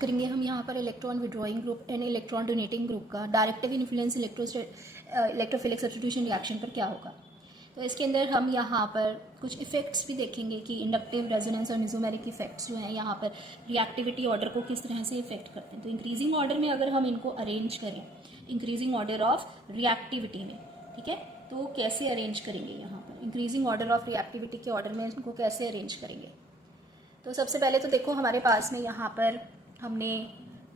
करेंगे हम यहाँ पर electron withdrawing group and electron donating group का directive influence electrophilic substitution reaction पर क्या होगा। तो इसके अंदर हम यहाँ पर कुछ इफेक्ट्स भी देखेंगे कि इंडक्टिव रेजोनेंस और निजोमेरिक इफेक्ट्स जो हैं यहाँ पर रिएक्टिविटी ऑर्डर को किस तरह से इफेक्ट करते हैं। तो इंक्रीजिंग ऑर्डर में अगर हम इनको अरेंज करें, इंक्रीजिंग ऑर्डर ऑफ रिएक्टिविटी में, ठीक है, तो कैसे अरेंज करेंगे यहाँ पर इंक्रीजिंग ऑर्डर ऑफ रिएक्टिविटी के ऑर्डर में इनको कैसे अरेंज करेंगे। तो सबसे पहले तो देखो हमारे पास में यहाँ पर हमने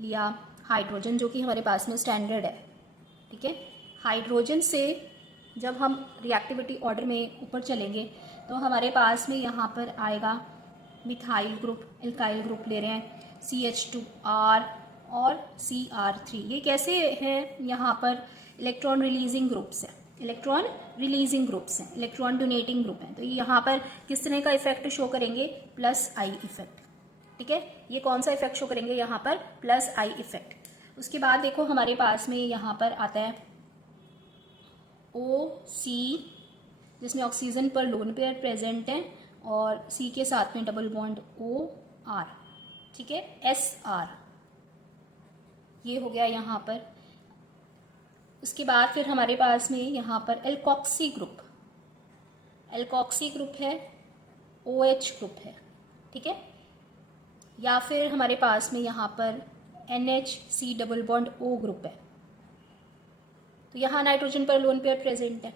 लिया हाइड्रोजन जो कि हमारे पास में स्टैंडर्ड है, ठीक है। हाइड्रोजन से जब हम रिएक्टिविटी ऑर्डर में ऊपर चलेंगे तो हमारे पास में यहाँ पर आएगा मिथाइल ग्रुप, एल्काइल ग्रुप ले रहे हैं CH2R और CR3। ये कैसे हैं यहाँ पर इलेक्ट्रॉन रिलीजिंग ग्रुप्स हैं, इलेक्ट्रॉन रिलीजिंग ग्रुप्स हैं, इलेक्ट्रॉन डोनेटिंग ग्रुप हैं। तो ये यहाँ पर किस तरह का इफेक्ट शो करेंगे, प्लस आई इफेक्ट, ठीक है। ये कौन सा इफेक्ट शो करेंगे यहाँ पर, प्लस आई इफेक्ट। उसके बाद देखो हमारे पास में यहाँ पर आता है OC जिसमें ऑक्सीजन पर लोन पेयर प्रेजेंट है और C के साथ में डबल बॉन्ड OR, ठीक है, SR, ये हो गया यहाँ पर। उसके बाद फिर हमारे पास में यहाँ पर एल्कोक्सी ग्रुप, एल्कोक्सी ग्रुप है, OH ग्रुप है, ठीक है। या फिर हमारे पास में यहाँ पर NHC double bond O group है, तो यहाँ नाइट्रोजन पर लोन पेयर प्रेजेंट है।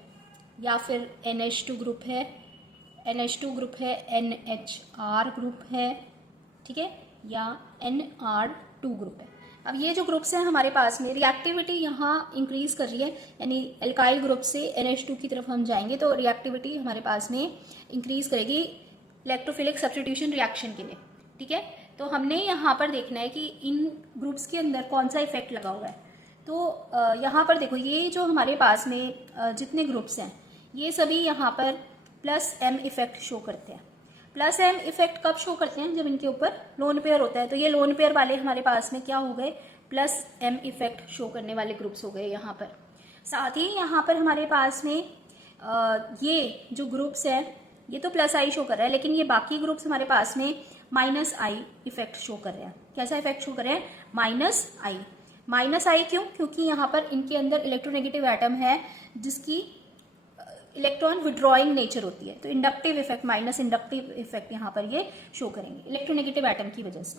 या फिर NH2 ग्रुप है, NH2 ग्रुप है, NHR ग्रुप है, ठीक है, या NR2 ग्रुप है। अब ये जो ग्रुप्स हैं हमारे पास में रिएक्टिविटी यहाँ इंक्रीज कर रही है, यानी एल्काइल ग्रुप से NH2 की तरफ हम जाएंगे तो रिएक्टिविटी हमारे पास में इंक्रीज करेगी इलेक्ट्रोफिलिक सब्स्टिट्यूशन रिएक्शन के लिए, ठीक है। तो हमने यहाँ पर देखना है कि इन ग्रुप्स के अंदर कौन सा इफेक्ट लगा हुआ है। तो यहाँ पर देखो ये जो हमारे पास में जितने ग्रुप्स हैं ये सभी यहाँ पर प्लस M इफेक्ट शो करते हैं। प्लस M इफेक्ट कब शो करते हैं, जब इनके ऊपर लोन पेयर होता है। तो ये लोन पेयर वाले हमारे पास में क्या हो गए, प्लस M इफेक्ट शो करने वाले ग्रुप्स हो गए यहाँ पर। साथ ही यहाँ पर हमारे पास में ये जो ग्रुप्स हैं ये तो प्लस आई शो कर रहा है, लेकिन ये बाकी ग्रुप्स हमारे पास में माइनस आई इफेक्ट शो कर रहे हैं। कैसा इफेक्ट शो कर रहे हैं, माइनस आई। माइनस आई क्यों, क्योंकि यहाँ पर इनके अंदर इलेक्ट्रोनेगेटिव एटम है जिसकी इलेक्ट्रॉन विड्रॉइंग नेचर होती है। तो inductive effect, minus inductive effect यहाँ पर ये शो करेंगे इलेक्ट्रोनेगेटिव एटम की वजह से,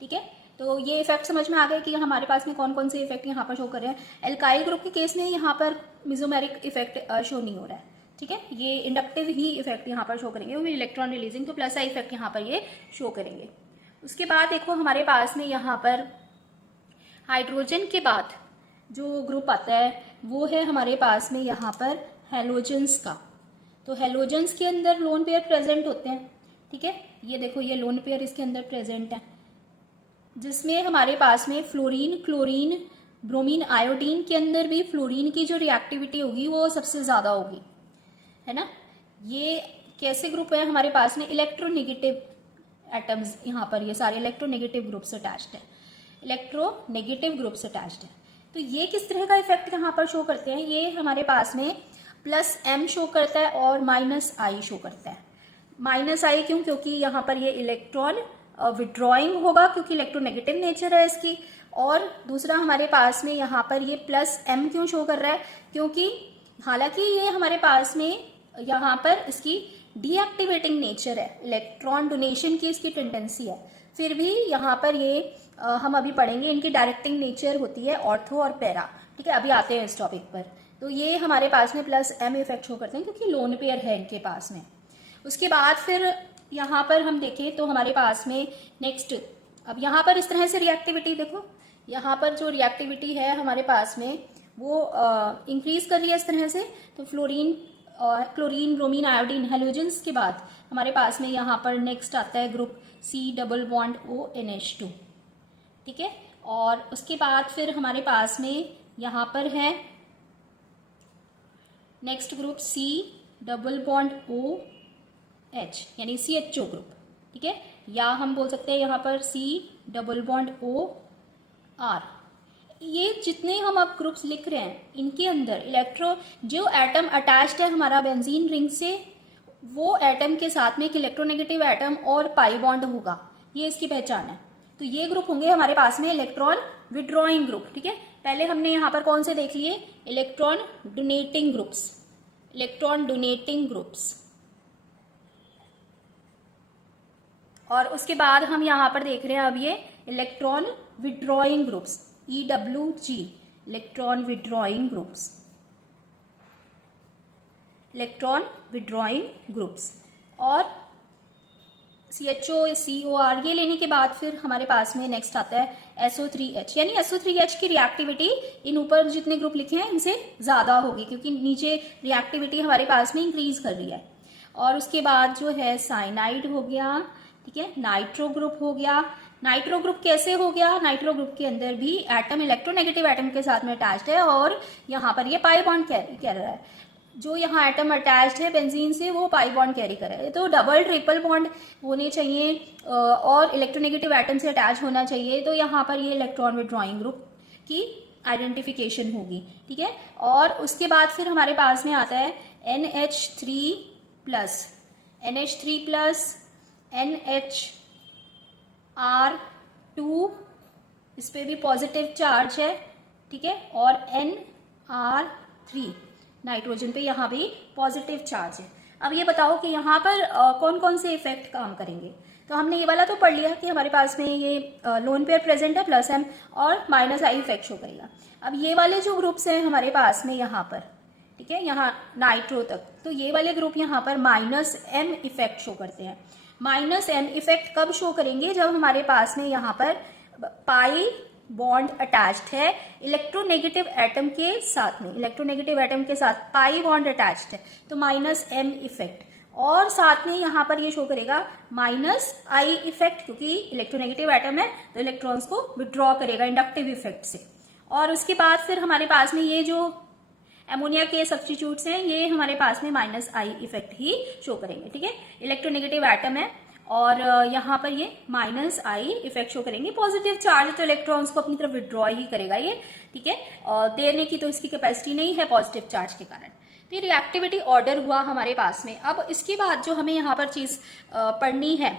ठीक है। तो ये इफेक्ट समझ में आ गए कि हमारे पास में कौन कौन से इफेक्ट यहाँ पर शो कर रहे हैं। एल्काइल ग्रुप के केस में यहाँ पर मिजोमेरिक इफेक्ट शो नहीं हो रहा है, ठीक है। ये इंडक्टिव ही इफेक्ट यहाँ पर शो करेंगे, वो इलेक्ट्रॉन रिलीजिंग, तो प्लस आई इफेक्ट यहाँ पर ये शो करेंगे। उसके बाद देखो हमारे पास में यहाँ पर हाइड्रोजन के बाद जो ग्रुप आता है वो है हमारे पास में यहाँ पर हेलोजेंस का। तो हेलोजेंस के अंदर लोन पेयर प्रेजेंट होते हैं, ठीक है। ये देखो ये लोन पेयर इसके अंदर प्रेजेंट है, जिसमें हमारे पास में फ्लोरीन, क्लोरीन, ब्रोमीन, आयोडीन के अंदर भी फ्लोरीन की जो रिएक्टिविटी होगी वो सबसे ज्यादा होगी, है ना। ये कैसे ग्रुप है हमारे पास में, इलेक्ट्रोनेगेटिव एटम्स, यहाँ पर ये सारे इलेक्ट्रोनेगेटिव ग्रुप्स अटैच्ड है, इलेक्ट्रोनेगेटिव ग्रुप्स अटैच्ड है। तो ये किस तरह का इफेक्ट यहाँ पर शो करते हैं, ये हमारे पास में प्लस M शो करता है और माइनस आई शो करता है। माइनस आई क्यों, क्योंकि यहाँ पर ये इलेक्ट्रॉन विड्रॉइंग होगा क्योंकि इलेक्ट्रोनेगेटिव नेचर है इसकी। और दूसरा हमारे पास में यहाँ पर ये प्लस M क्यों शो कर रहा है, क्योंकि हालांकि ये हमारे पास में यहाँ पर इसकी डीएक्टिवेटिंग नेचर है, इलेक्ट्रॉन डोनेशन की इसकी टेंडेंसी है, फिर भी यहाँ पर ये हम अभी पढ़ेंगे इनकी डायरेक्टिंग नेचर होती है ऑर्थो और पैरा, ठीक है। अभी आते हैं इस टॉपिक पर। तो ये हमारे पास में प्लस M इफेक्ट शो करते हैं क्योंकि लोन पेयर है इनके पास में। उसके बाद फिर यहाँ पर हम देखें तो हमारे पास में नेक्स्ट, अब यहाँ पर इस तरह से रिएक्टिविटी देखो, यहाँ पर जो रिएक्टिविटी है हमारे पास में वो इंक्रीज कर रही है इस तरह से। तो फ्लोरीन और क्लोरीन, ब्रोमीन, आयोडीन, हेलोजेंस के बाद हमारे पास में यहाँ पर नेक्स्ट आता है group C double bond O NH2, ठीक है। और उसके बाद फिर हमारे पास में यहाँ पर है next group C double bond OH यानी CHO ग्रुप, ठीक है। या हम बोल सकते हैं यहाँ पर C डबल बॉन्ड OR। ये जितने हम अब ग्रुप्स लिख रहे हैं इनके अंदर जो एटम अटैच्ड है हमारा बेंजीन रिंग से, वो एटम के साथ में एक इलेक्ट्रोनेगेटिव एटम और पाई बॉन्ड होगा, ये इसकी पहचान है। तो ये ग्रुप होंगे हमारे पास में इलेक्ट्रॉन विड्रॉइंग ग्रुप। ठीक है, पहले हमने यहाँ पर कौन से देख लिए, electron donating groups, electron donating groups. और उसके बाद हम यहाँ पर देख रहे हैं अब ये electron withdrawing groups, EWG, electron withdrawing groups, electron withdrawing groups. और CHO COR ये लेने के बाद फिर हमारे पास में नेक्स्ट आता है SO3H, यानी SO3H की रिएक्टिविटी इन ऊपर जितने ग्रुप लिखे हैं इनसे ज्यादा होगी, क्योंकि नीचे रिएक्टिविटी हमारे पास में इंक्रीज कर रही है। और उसके बाद जो है साइनाइड हो गया, ठीक है, नाइट्रो ग्रुप हो गया। नाइट्रो ग्रुप कैसे हो गया, नाइट्रो ग्रुप के अंदर भी एटम इलेक्ट्रोनेगेटिव एटम के साथ में अटैच्ड है और यहाँ पर ये पाई बॉन्ड कैरी रहा है। जो यहाँ एटम अटैच्ड है बेंजीन से वो पाई बॉन्ड कैरी कर रहा है। तो डबल ट्रिपल बॉन्ड होने चाहिए और इलेक्ट्रोनेगेटिव एटम से अटैच होना चाहिए। तो यहाँ पर ये इलेक्ट्रॉन विड्रॉइंग ग्रुप की आइडेंटिफिकेशन होगी। ठीक है, और उसके बाद फिर हमारे पास में आता है NH3 plus, NH3 plus, NHR2, इस पे भी पॉजिटिव चार्ज है। ठीक है, और NR3 नाइट्रोजन पे यहाँ भी पॉजिटिव चार्ज है। अब ये बताओ कि यहाँ पर कौन कौन से इफेक्ट काम करेंगे। तो हमने ये वाला तो पढ़ लिया कि हमारे पास में ये लोन पेयर प्रेजेंट है, +M और -I इफेक्ट शो करेगा। अब ये वाले जो ग्रुप्स हैं हमारे पास में यहाँ पर, ठीक है, यहाँ नाइट्रो तक, तो ये वाले ग्रुप यहाँ पर -M इफेक्ट शो करते हैं। -M इफेक्ट कब शो करेंगे, जब हमारे पास में यहाँ पर पाई बॉन्ड अटैच्ड है इलेक्ट्रोनेगेटिव एटम के साथ में, इलेक्ट्रोनेगेटिव एटम के साथ पाई बॉन्ड अटैच्ड है, तो -M इफेक्ट। और साथ में यहाँ पर ये शो करेगा -I इफेक्ट, क्योंकि इलेक्ट्रोनेगेटिव एटम है तो इलेक्ट्रॉन्स को विड्रॉ करेगा इंडक्टिव इफेक्ट से। और उसके बाद फिर हमारे पास में ये जो एमोनिया के सब्स्टिट्यूट्स हैं ये हमारे पास में -I इफेक्ट ही शो करेंगे। ठीक है, इलेक्ट्रोनेगेटिव एटम है और यहाँ पर ये -I इफेक्ट शो करेंगे। पॉजिटिव चार्ज तो इलेक्ट्रॉन्स को अपनी तरफ विड्रॉ ही करेगा ये। ठीक है, देने की तो इसकी कैपेसिटी नहीं है पॉजिटिव चार्ज के कारण। तो ये रिएक्टिविटी ऑर्डर हुआ हमारे पास में। अब इसके बाद जो हमें यहाँ पर चीज पढ़नी है,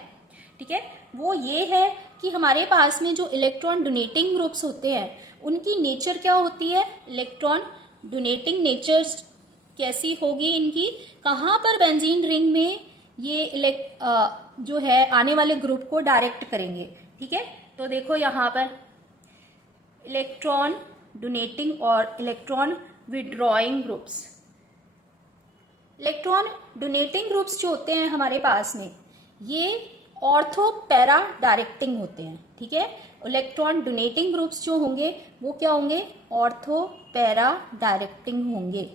ठीक है, वो ये है कि हमारे पास में जो इलेक्ट्रॉन डोनेटिंग ग्रुप्स होते हैं उनकी नेचर क्या होती है, इलेक्ट्रॉन डोनेटिंग नेचर कैसी होगी इनकी, कहाँ पर बेंजीन रिंग में ये जो है आने वाले ग्रुप को डायरेक्ट करेंगे। ठीक है, तो देखो यहाँ पर इलेक्ट्रॉन डोनेटिंग और electron withdrawing groups. Electron donating groups जो होते हैं हमारे पास में ये ऑर्थो पैरा डायरेक्टिंग होते हैं। ठीक है, इलेक्ट्रॉन डोनेटिंग ग्रुप्स जो होंगे वो क्या होंगे, ऑर्थो पैरा डायरेक्टिंग होंगे।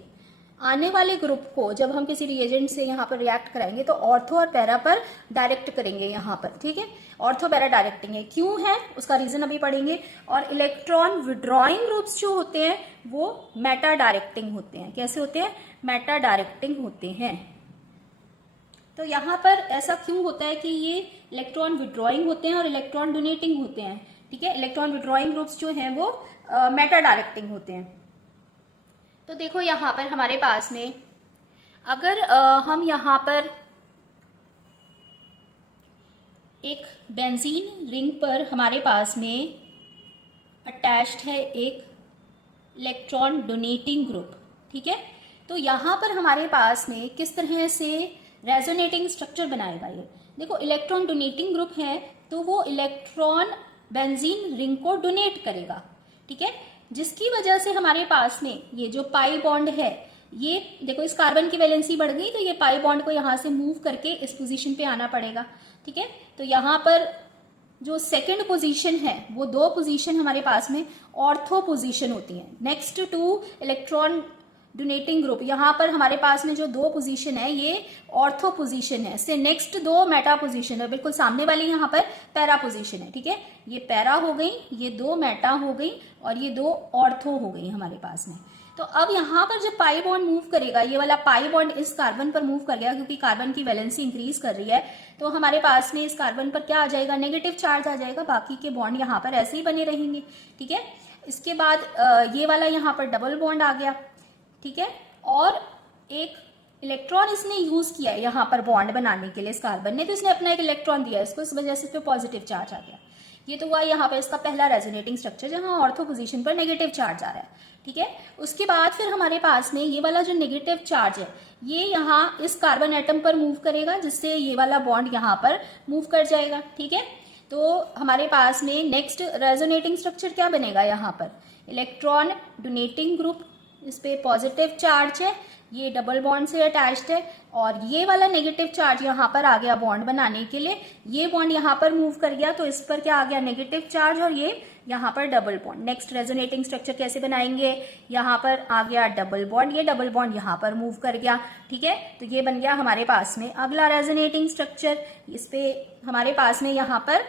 आने वाले ग्रुप को जब हम किसी रिएजेंट से यहाँ पर रिएक्ट कराएंगे तो ऑर्थो और पैरा पर डायरेक्ट करेंगे यहाँ पर। ठीक है, ऑर्थो पैरा डायरेक्टिंग है, क्यों है उसका रीजन अभी पढ़ेंगे। और इलेक्ट्रॉन विड्रॉइंग ग्रुप्स जो होते हैं वो मेटा डायरेक्टिंग होते हैं। कैसे होते हैं, मेटा डायरेक्टिंग होते हैं। तो यहाँ पर ऐसा क्यों होता है कि ये इलेक्ट्रॉन विड्रॉइंग होते हैं और इलेक्ट्रॉन डोनेटिंग होते हैं। ठीक है, इलेक्ट्रॉन विड्रॉइंग ग्रुप्स जो हैं वो मेटा डायरेक्टिंग होते हैं। तो देखो यहाँ पर हमारे पास में अगर हम यहाँ पर एक बेंजीन रिंग पर हमारे पास में अटैच्ड है एक इलेक्ट्रॉन डोनेटिंग ग्रुप। ठीक है, तो यहाँ पर हमारे पास में किस तरह से रेजोनेटिंग स्ट्रक्चर बनाएगा ये। देखो इलेक्ट्रॉन डोनेटिंग ग्रुप है तो वो इलेक्ट्रॉन बेंजीन रिंग को डोनेट करेगा। ठीक है, जिसकी वजह से हमारे पास में ये जो पाई बॉन्ड है, ये देखो इस कार्बन की वैलेंसी बढ़ गई तो ये पाई बॉन्ड को यहाँ से मूव करके इस पोजीशन पे आना पड़ेगा। ठीक है, तो यहाँ पर जो सेकंड पोजीशन है वो 2 पोजीशन हमारे पास में ऑर्थो पोजीशन होती है next two electron donating group. यहाँ पर हमारे पास में जो 2 पोजीशन है ये ऑर्थो पोजीशन है, से नेक्स्ट 2 मेटा पोजीशन है, बिल्कुल सामने वाली यहाँ पर पैरा पोजीशन है। ठीक है, ये पैरा हो गई, ये 2 मेटा हो गई और ये 2 ऑर्थो हो गई हमारे पास में। तो अब यहाँ पर जब पाई बॉन्ड मूव करेगा, ये वाला पाई बॉन्ड इस कार्बन पर मूव कर गया क्योंकि कार्बन की वैलेंसी इंक्रीज कर रही है, तो हमारे पास में इस कार्बन पर क्या आ जाएगा, नेगेटिव चार्ज आ जाएगा। बाकी के बॉन्ड यहाँ पर ऐसे ही बने रहेंगे। ठीक है, इसके बाद ये वाला यहाँ पर डबल बॉन्ड आ गया। ठीक है, और एक इलेक्ट्रॉन इसने यूज किया यहाँ पर बॉन्ड बनाने के लिए इस कार्बन ने, तो इसने अपना एक इलेक्ट्रॉन दिया इसको, इस वजह से इस पे पॉजिटिव चार्ज आ गया। ये तो हुआ यहाँ पर इसका पहला रेजोनेटिंग स्ट्रक्चर जहाँ ऑर्थो पोजीशन पर नेगेटिव चार्ज आ रहा है, ठीक है। उसके बाद फिर हमारे पास में ये वाला जो नेगेटिव चार्ज है ये यहाँ इस कार्बन एटम पर मूव करेगा, जिससे ये वाला बॉन्ड यहाँ पर मूव कर जाएगा, ठीक है। तो हमारे पास में नेक्स्ट रेजोनेटिंग स्ट्रक्चर क्या बनेगा, यहाँ पर इलेक्ट्रॉन डोनेटिंग ग्रुप, इस पे पॉजिटिव चार्ज है, ये डबल बॉन्ड से अटैच्ड है, और ये वाला नेगेटिव चार्ज यहाँ पर आ गया बॉन्ड बनाने के लिए, ये बॉन्ड यहाँ पर मूव कर गया, तो इस पर क्या आ गया नेगेटिव चार्ज, और ये यहाँ पर double bond. Next resonating structure कैसे बनाएंगे, यहाँ पर आ गया डबल बॉन्ड, ये डबल बॉन्ड यहाँ पर मूव कर गया, ठीक है। तो ये बन गया हमारे पास में अगला रेजोनेटिंग स्ट्रक्चर। इस पे हमारे पास में यहाँ पर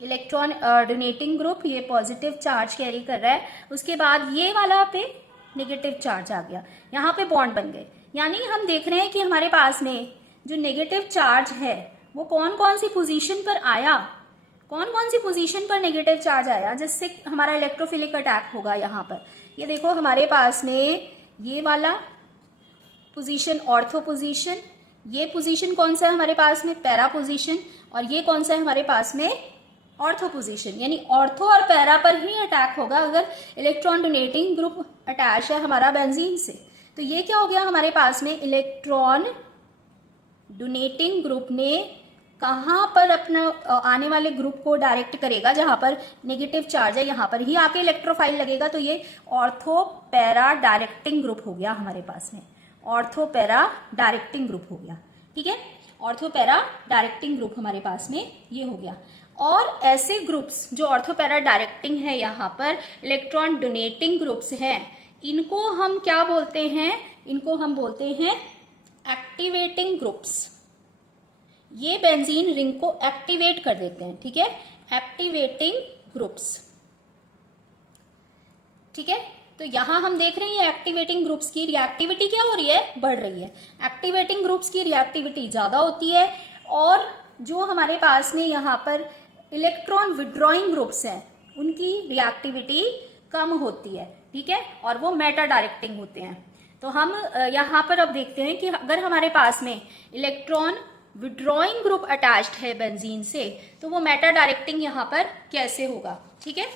इलेक्ट्रॉन डोनेटिंग ग्रुप, ये पॉजिटिव चार्ज कैरी कर रहा है, उसके बाद ये वाला पे नेगेटिव चार्ज आ गया, यहाँ पे बॉन्ड बन गए। यानी हम देख रहे हैं कि हमारे पास में जो नेगेटिव चार्ज है वो कौन कौन सी पोजीशन पर आया, कौन कौन सी पोजीशन पर नेगेटिव चार्ज आया जिससे हमारा इलेक्ट्रोफिलिक अटैक होगा। यहाँ पर ये देखो हमारे पास में ये वाला पोजीशन ऑर्थो पोजीशन, ये पोजीशन कौन सा है हमारे पास में पैरा पोजीशन, और ये कौन सा है हमारे पास में ऑर्थो पोजीशन। यानी ऑर्थो और पैरा पर ही अटैक होगा अगर इलेक्ट्रॉन डोनेटिंग ग्रुप अटैच है हमारा बेंजीन से। तो ये क्या हो गया हमारे पास में इलेक्ट्रॉन डोनेटिंग ग्रुप ने कहां पर अपना आने वाले ग्रुप को डायरेक्ट करेगा, जहां पर नेगेटिव चार्ज है यहाँ पर ही आके इलेक्ट्रोफाइल लगेगा। तो ये ऑर्थो पैरा डायरेक्टिंग ग्रुप हो गया हमारे पास में, ऑर्थो पैरा डायरेक्टिंग ग्रुप हो गया, ठीक है। ऑर्थो पैरा डायरेक्टिंग ग्रुप हमारे पास में ये हो गया। और ऐसे ग्रुप्स जो ऑर्थो पैरा डायरेक्टिंग है, यहाँ पर इलेक्ट्रॉन डोनेटिंग ग्रुप्स हैं, इनको हम क्या बोलते हैं, इनको हम बोलते हैं एक्टिवेटिंग ग्रुप्स। ये बेंजीन रिंग को एक्टिवेट कर देते हैं, ठीक है, एक्टिवेटिंग ग्रुप्स, ठीक है। तो यहां हम देख रहे हैं ये एक्टिवेटिंग ग्रुप्स की रिएक्टिविटी क्या हो रही है, बढ़ रही है। एक्टिवेटिंग ग्रुप्स की रिएक्टिविटी ज्यादा होती है, और जो हमारे पास में यहाँ पर इलेक्ट्रॉन विड्रॉइंग ग्रुप्स हैं उनकी रिएक्टिविटी कम होती है, ठीक है, और वो मेटा डायरेक्टिंग होते हैं। तो हम यहाँ पर अब देखते हैं कि अगर हमारे पास में इलेक्ट्रॉन विड्रॉइंग ग्रुप अटैच्ड है बेंजीन से, तो वो मेटा डायरेक्टिंग यहाँ पर कैसे होगा, ठीक है।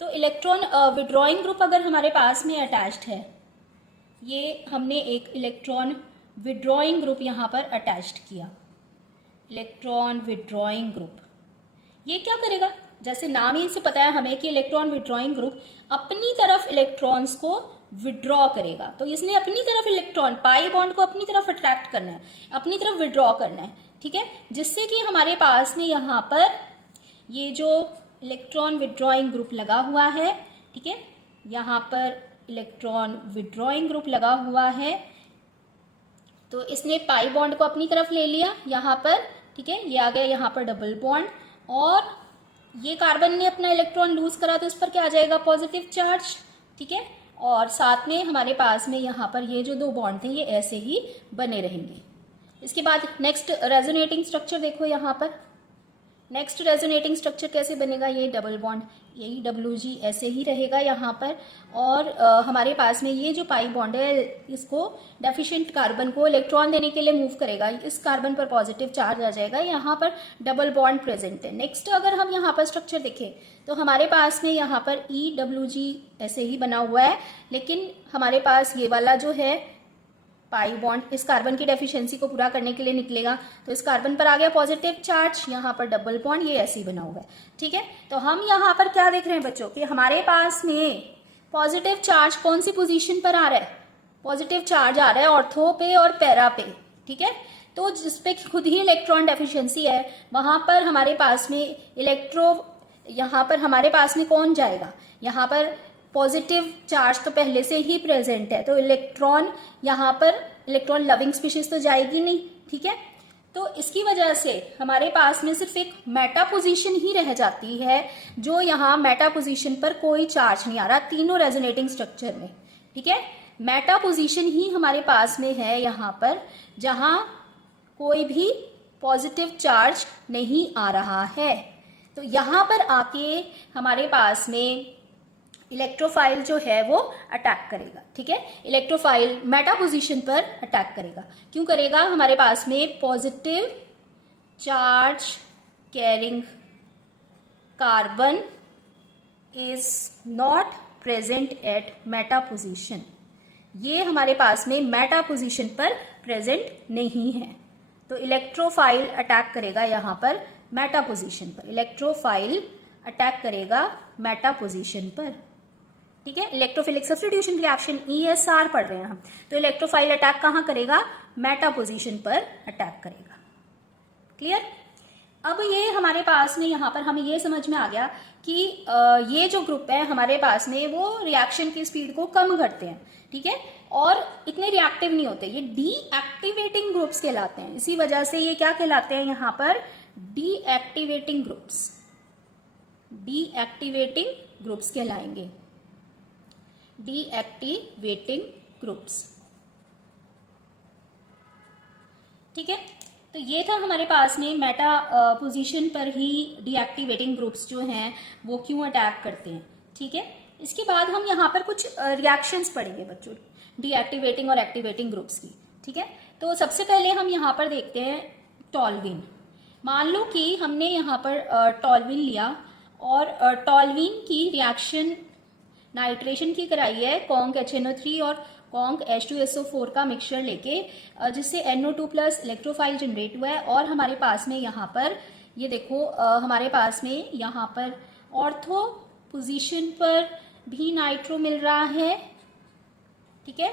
तो इलेक्ट्रॉन विड्रॉइंग ग्रुप अगर हमारे पास में अटैच्ड है, ये हमने एक इलेक्ट्रॉन विड्रॉइंग ग्रुप यहाँ पर अटैच्ड किया, इलेक्ट्रॉन विड्रॉइंग ग्रुप, ये क्या करेगा, जैसे नाम ही से पता है हमें कि इलेक्ट्रॉन विड्रॉइंग ग्रुप अपनी तरफ इलेक्ट्रॉन्स को विड्रॉ करेगा। तो इसने अपनी तरफ इलेक्ट्रॉन पाई बॉन्ड को अपनी तरफ अट्रैक्ट करना है, अपनी तरफ विड्रॉ करना है, ठीक है, जिससे कि हमारे पास में यहाँ पर ये जो इलेक्ट्रॉन विड्रॉइंग ग्रुप लगा हुआ है, ठीक है, यहाँ पर इलेक्ट्रॉन विड्रॉइंग ग्रुप लगा हुआ है, तो इसने पाई बॉन्ड को अपनी तरफ ले लिया यहाँ पर, ठीक है, ये आ गया यहाँ पर डबल बॉन्ड, और ये कार्बन ने अपना इलेक्ट्रॉन लूज करा तो इस पर क्या आ जाएगा पॉजिटिव चार्ज, ठीक है, और साथ में हमारे पास में यहाँ पर ये जो दो बॉन्ड थे ये ऐसे ही बने रहेंगे। इसके बाद नेक्स्ट रेजोनेटिंग स्ट्रक्चर देखो, यहाँ पर नेक्स्ट रेजोनेटिंग स्ट्रक्चर कैसे बनेगा, ये डबल बॉन्ड, यही WG ऐसे ही रहेगा यहाँ पर, और हमारे पास में ये जो पाई बॉन्ड है इसको डेफिशिएंट कार्बन को इलेक्ट्रॉन देने के लिए मूव करेगा, इस कार्बन पर पॉजिटिव चार्ज आ जाएगा, यहाँ पर डबल बॉन्ड प्रेजेंट है। नेक्स्ट अगर हम यहाँ पर स्ट्रक्चर देखें तो हमारे पास में यहाँ पर EWG ऐसे ही बना हुआ है, लेकिन हमारे पास ये वाला जो है पाई बॉन्ड इस कार्बन की डेफिशिएंसी को पूरा करने के लिए निकलेगा, तो इस कार्बन पर आ गया पॉजिटिव चार्ज, यहाँ पर डबल बॉन्ड ये ऐसे ही बना हुआ है, ठीक है। तो हम यहाँ पर क्या देख रहे हैं बच्चों कि हमारे पास में पॉजिटिव चार्ज कौन सी पोजीशन पर आ रहा है, पॉजिटिव चार्ज आ रहा है ऑर्थो पे और पैरा पे, ठीक है। तो जिसपे खुद ही इलेक्ट्रॉन डेफिशिएंसी है वहां पर हमारे पास में यहाँ पर हमारे पास में कौन जाएगा, यहाँ पर पॉजिटिव चार्ज तो पहले से ही प्रेजेंट है, तो इलेक्ट्रॉन यहाँ पर इलेक्ट्रॉन लविंग स्पीशीज तो जाएगी नहीं, ठीक है। तो इसकी वजह से हमारे पास में सिर्फ एक मेटा पोजीशन ही रह जाती है, जो यहाँ मेटा पोजीशन पर कोई चार्ज नहीं आ रहा तीनों रेजोनेटिंग स्ट्रक्चर में, ठीक है। मेटा पोजीशन ही हमारे पास में है यहाँ पर, जहाँ कोई भी पॉजिटिव चार्ज नहीं आ रहा है। तो यहाँ पर आके हमारे पास में इलेक्ट्रोफाइल जो है वो अटैक करेगा, ठीक है, इलेक्ट्रोफाइल मेटा पोजीशन पर अटैक करेगा। क्यों करेगा, हमारे पास में positive charge carrying carbon is not present at meta position. ये हमारे पास में मेटा पोजीशन पर प्रेजेंट नहीं है, तो इलेक्ट्रोफाइल अटैक करेगा यहाँ पर मेटा पोजीशन पर, इलेक्ट्रोफाइल अटैक करेगा मेटा पोजीशन पर, ठीक है। इलेक्ट्रोफिलिक सब्स्टिट्यूशन रिएक्शन ESR पढ़ रहे हैं हम, तो इलेक्ट्रोफाइल अटैक कहाँ करेगा, मेटा पोजीशन पर अटैक करेगा। क्लियर। अब ये हमारे पास में यहाँ पर हमें ये समझ में आ गया कि ये जो ग्रुप है हमारे पास में वो रिएक्शन की स्पीड को कम करते हैं, ठीक है, और इतने रिएक्टिव नहीं होते, ये डीएक्टिवेटिंग ग्रुप्स कहलाते हैं। इसी वजह से ये क्या कहलाते हैं यहाँ पर, डीएक्टिवेटिंग ग्रुप्स, डीएक्टिवेटिंग ग्रुप्स कहलाएंगे, डीएक्टिवेटिंग ग्रुप्स, ठीक है। तो ये था हमारे पास में मेटा पोजीशन पर ही डीएक्टिवेटिंग ग्रुप्स जो हैं वो क्यों अटैक करते हैं, ठीक है। इसके बाद हम यहाँ पर कुछ रिएक्शंस पढ़ेंगे बच्चों, डीएक्टिवेटिंग और एक्टिवेटिंग ग्रुप्स की, ठीक है। तो सबसे पहले हम यहाँ पर देखते हैं टॉल्विन। मान लो कि हमने यहाँ पर टॉल्विन लिया और टॉल्विन की रिएक्शन नाइट्रेशन की कराई है कॉन्क HNO3 और कॉन्क H2SO4 का मिक्सचर लेके, जिससे NO2 प्लस इलेक्ट्रोफाइल जनरेट हुआ है। और हमारे पास में यहाँ पर ये देखो हमारे पास में यहाँ पर ऑर्थो पोजीशन पर भी नाइट्रो मिल रहा है, ठीक है,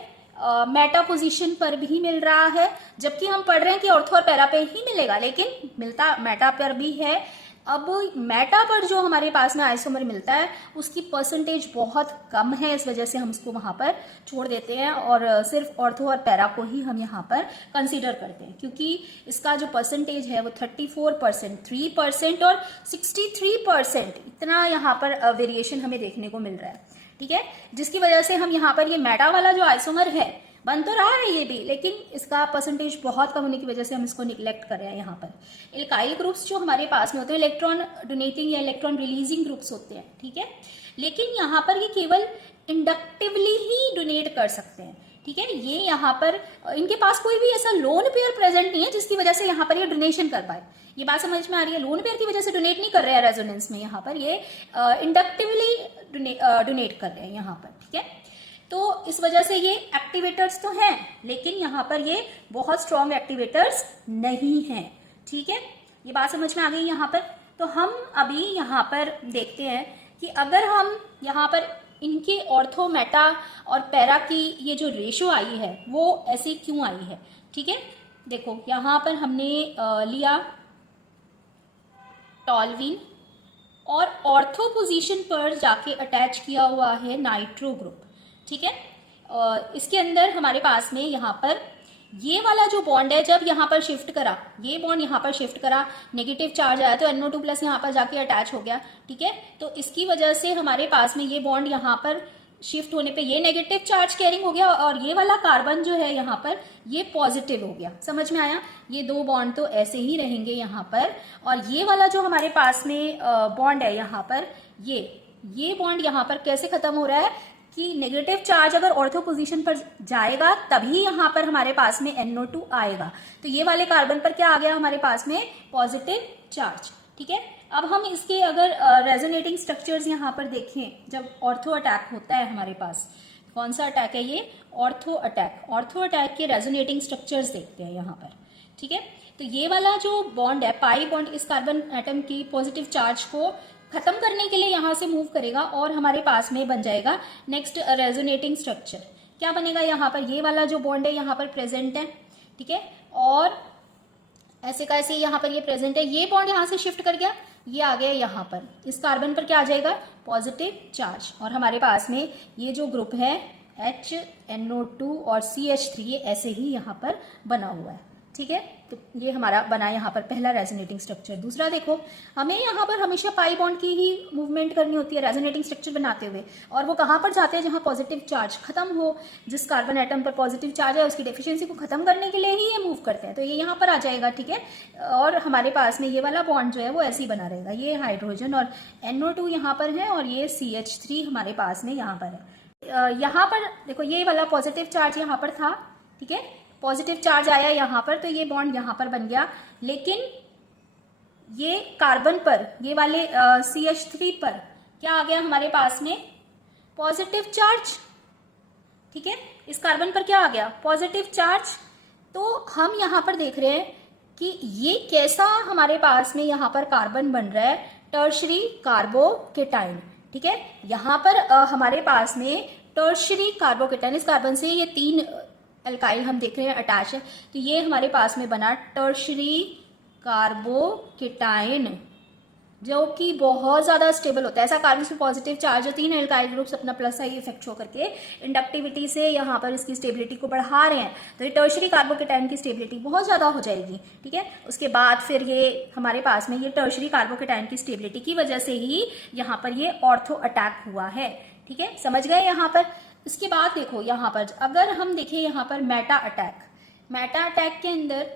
मेटा पोजीशन पर भी मिल रहा है, जबकि हम पढ़ रहे हैं कि ऑर्थो और पैरा पे ही मिलेगा, लेकिन मिलता मेटा पर भी है। अब मेटा पर जो हमारे पास में आइसोमर मिलता है उसकी परसेंटेज बहुत कम है, इस वजह से हम उसको वहां पर छोड़ देते हैं और सिर्फ ऑर्थो और पैरा को ही हम यहाँ पर कंसीडर करते हैं, क्योंकि इसका जो परसेंटेज है वो 34%, 3% और 63%, इतना यहाँ पर वेरिएशन हमें देखने को मिल रहा है, ठीक है। जिसकी वजह से हम यहाँ पर ये मेटा वाला जो आइसोमर है बन तो रहा है ये भी, लेकिन इसका परसेंटेज बहुत कम होने की वजह से हम इसको निगलेक्ट कर रहे हैं यहाँ पर। इल्काइल ग्रुप्स जो हमारे पास में होते हैं इलेक्ट्रॉन डोनेटिंग या इलेक्ट्रॉन रिलीजिंग ग्रुप्स होते हैं, ठीक है, लेकिन यहाँ पर ये केवल इंडक्टिवली ही डोनेट कर सकते हैं, ठीक है। ये यहाँ पर इनके पास कोई भी ऐसा लोन पेयर प्रेजेंट नहीं है जिसकी वजह से यहाँ पर ये डोनेशन कर पाए। ये बात समझ में आ रही है, लोन पेयर की वजह से डोनेट नहीं कर रहे हैं रेजोनेंस में, यहाँ पर ये इंडक्टिवली डोनेट कर रहे हैं यहाँ पर, ठीक है। तो इस वजह से ये एक्टिवेटर्स तो हैं, लेकिन यहाँ पर ये बहुत स्ट्रॉन्ग एक्टिवेटर्स नहीं हैं, ठीक है। ये बात समझ में आ गई यहाँ पर। तो हम अभी यहाँ पर देखते हैं कि अगर हम यहाँ पर इनके ऑर्थो, मेटा और पैरा की ये जो रेशो आई है वो ऐसी क्यों आई है, ठीक है। देखो यहाँ पर हमने लिया टॉल्विन और ऑर्थो पोजीशन पर जाके अटैच किया हुआ है नाइट्रो ग्रुप, ठीक है। इसके अंदर हमारे पास में यहाँ पर ये वाला जो बॉन्ड है जब यहाँ पर शिफ्ट करा, ये बॉन्ड यहाँ पर शिफ्ट करा, नेगेटिव चार्ज आया तो NO2 प्लस यहाँ पर जाके अटैच हो गया, ठीक है। तो इसकी वजह से हमारे पास में ये बॉन्ड यहाँ पर शिफ्ट होने पे ये नेगेटिव चार्ज कैरिंग हो गया और ये वाला कार्बन जो है यहाँ पर ये पॉजिटिव हो गया। समझ में आया। ये दो बॉन्ड तो ऐसे ही रहेंगे यहाँ पर, और ये वाला जो हमारे पास में बॉन्ड है यहाँ पर, ये बॉन्ड यहाँ पर कैसे खत्म हो रहा है कि नेगेटिव चार्ज अगर ऑर्थो पोजीशन पर जाएगा तभी यहाँ पर हमारे पास में NO2 आएगा। तो ये वाले कार्बन पर क्या आ गया हमारे पास में, पॉजिटिव चार्ज, ठीक है। अब हम इसके अगर रेजोनेटिंग स्ट्रक्चर्स यहाँ पर देखें, जब ऑर्थो अटैक होता है हमारे पास, कौन सा अटैक है ये, ऑर्थो अटैक। ऑर्थो अटैक के रेजोनेटिंग स्ट्रक्चर्स देखते हैं यहाँ पर, ठीक है। तो ये वाला जो बॉन्ड है, पाई बॉन्ड, इस कार्बन एटम की पॉजिटिव चार्ज को खत्म करने के लिए यहाँ से मूव करेगा और हमारे पास में बन जाएगा नेक्स्ट रेजोनेटिंग स्ट्रक्चर। क्या बनेगा यहाँ पर, ये वाला जो बॉन्ड है यहाँ पर प्रेजेंट है, ठीक है, और ऐसे का ऐसे यहाँ पर ये प्रेजेंट है। ये बॉन्ड यहाँ से शिफ्ट कर गया, ये आ गया यहाँ पर, इस कार्बन पर क्या आ जाएगा, पॉजिटिव चार्ज, और हमारे पास में ये जो ग्रुप है HNO2 और CH3 ये ऐसे ही यहाँ पर बना हुआ है, ठीक है। तो ये हमारा बना यहाँ पर पहला रेजोनेटिंग स्ट्रक्चर। दूसरा देखो, हमें यहाँ पर हमेशा पाई बॉन्ड की ही मूवमेंट करनी होती है रेजोनेटिंग स्ट्रक्चर बनाते हुए, और वो कहाँ पर जाते हैं, जहाँ पॉजिटिव चार्ज खत्म हो, जिस कार्बन एटम पर पॉजिटिव चार्ज है उसकी डेफिशिएंसी को खत्म करने के लिए ही ये मूव करते हैं। तो ये यहाँ पर आ जाएगा, ठीक है, और हमारे पास में ये वाला बॉन्ड जो है वो ऐसे ही बना रहेगा। ये हाइड्रोजन और NO2 यहाँ पर है और ये CH3 हमारे पास में यहाँ पर है। यहाँ पर देखो ये वाला पॉजिटिव चार्ज यहाँ पर था, ठीक है, पॉजिटिव चार्ज आया यहाँ पर, तो ये बॉन्ड यहाँ पर बन गया, लेकिन ये कार्बन पर, ये वाले CH3 पर क्या आ गया हमारे पास में, पॉजिटिव चार्ज। ठीक है, इस कार्बन पर क्या आ गया, पॉजिटिव चार्ज। तो हम यहाँ पर देख रहे हैं कि ये कैसा हमारे पास में यहाँ पर कार्बन बन रहा है, टर्शरी कार्बोकेटाइन। ठीक है, यहाँ पर हमारे पास में टर्शरी कार्बोकेटाइन, इस कार्बन से ये 3 एल्काइल हम देख रहे हैं अटैच है, तो ये हमारे पास में बना टर्शरी कार्बोकेटाइन, जो कि बहुत ज्यादा स्टेबल होता है। ऐसा कार्बन में पॉजिटिव चार्ज होती है ना, एल्काइल ग्रुप्स अपना प्लस आई इफेक्ट शो करके इंडक्टिविटी से यहाँ पर इसकी स्टेबिलिटी को बढ़ा रहे हैं, तो ये टर्शरी कार्बोकेटाइन की स्टेबिलिटी बहुत ज्यादा हो जाएगी। ठीक है, उसके बाद फिर ये हमारे पास में ये टर्शरी कार्बोकेटाइन की स्टेबिलिटी की वजह से ही यहाँ पर ये ऑर्थो अटैक हुआ है। ठीक है, समझ गए यहाँ पर। इसके बाद देखो यहाँ पर अगर हम देखें यहाँ पर मेटा अटैक के अंदर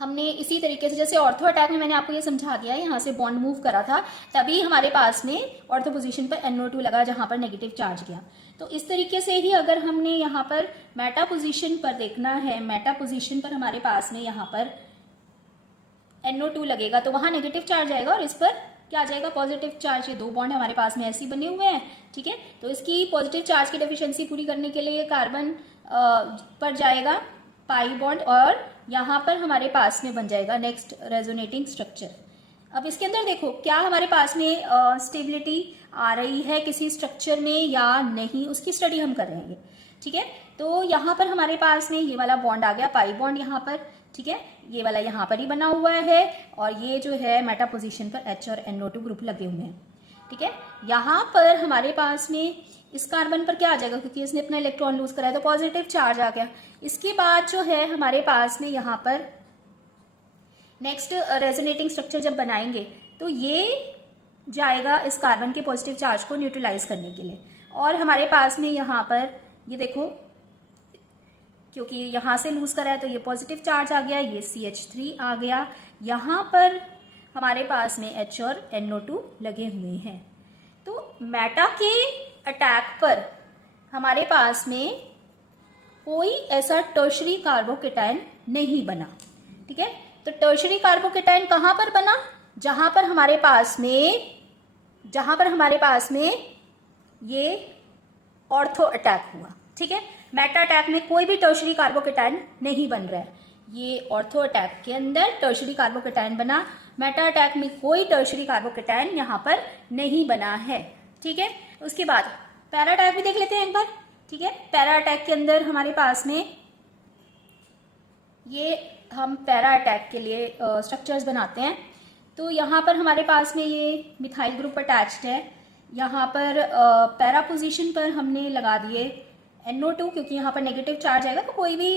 हमने इसी तरीके से, जैसे ऑर्थो अटैक में मैंने आपको ये समझा दिया, यहाँ से बॉन्ड मूव करा था, तभी हमारे पास में ऑर्थो पोजीशन पर NO2 लगा जहां पर नेगेटिव चार्ज गया। तो इस तरीके से ही अगर हमने यहाँ पर मेटा पोजीशन पर देखना है, मेटा पोजीशन पर हमारे पास में यहाँ पर NO2 लगेगा तो वहां नेगेटिव चार्ज आएगा और इस पर क्या आ जाएगा, पॉजिटिव चार्ज। ये 2 बॉन्ड हमारे पास में ऐसे ही बने हुए हैं। ठीक है, तो इसकी पॉजिटिव चार्ज की डेफिशिएंसी पूरी करने के लिए कार्बन पर जाएगा पाई बॉन्ड और यहाँ पर हमारे पास में बन जाएगा नेक्स्ट रेजोनेटिंग स्ट्रक्चर। अब इसके अंदर देखो क्या हमारे पास में स्टेबिलिटी आ रही है किसी स्ट्रक्चर में या नहीं, उसकी स्टडी हम कर रहे हैं। ठीक है, तो यहाँ पर हमारे पास में ये वाला बॉन्ड आ गया, पाई बॉन्ड यहाँ पर। ठीक है, ये वाला यहाँ पर ही बना हुआ है और ये जो है मेटा पोजीशन पर H और NO2 ग्रुप लगे हुए हैं। ठीक है, यहाँ पर हमारे पास में इस कार्बन पर क्या आ जाएगा, क्योंकि इसने अपना इलेक्ट्रॉन लूज कराया तो पॉजिटिव चार्ज आ गया। इसके बाद जो है हमारे पास में यहाँ पर नेक्स्ट रेजोनेटिंग स्ट्रक्चर जब बनाएंगे तो ये जाएगा इस कार्बन के पॉजिटिव चार्ज को न्यूट्रलाइज करने के लिए। और हमारे पास में यहाँ पर ये देखो, क्योंकि यहाँ से लूज करा है तो ये पॉजिटिव चार्ज आ गया, ये CH3 आ गया, यहाँ पर हमारे पास में H और NO2 लगे हुए हैं। तो मेटा के अटैक पर हमारे पास में कोई ऐसा टर्शरी कार्बोकेटाइन नहीं बना। ठीक है, तो टर्शरी कार्बोकेटाइन कहां पर बना, जहां पर हमारे पास में ये ऑर्थो अटैक हुआ। ठीक है, मेटा अटैक में कोई भी टर्शरी कार्बोकेटाइन नहीं बन रहा है, ये ऑर्थो अटैक के अंदर टर्शरी कार्बोकेटाइन बना, मेटा अटैक में कोई टर्शरी कार्बोकेटाइन यहाँ पर नहीं बना है। ठीक है, उसके बाद पैरा अटैक भी देख लेते हैं एक बार। ठीक है, पैरा अटैक के अंदर हमारे पास में ये हम पैरा अटैक के लिए स्ट्रक्चर्स बनाते हैं। तो यहाँ पर हमारे पास में ये मिथाइल ग्रुप अटैच्ड है, यहाँ पर पैरा पोजीशन पर हमने लगा दिए NO2, क्योंकि यहाँ पर नेगेटिव चार्ज आएगा तो कोई भी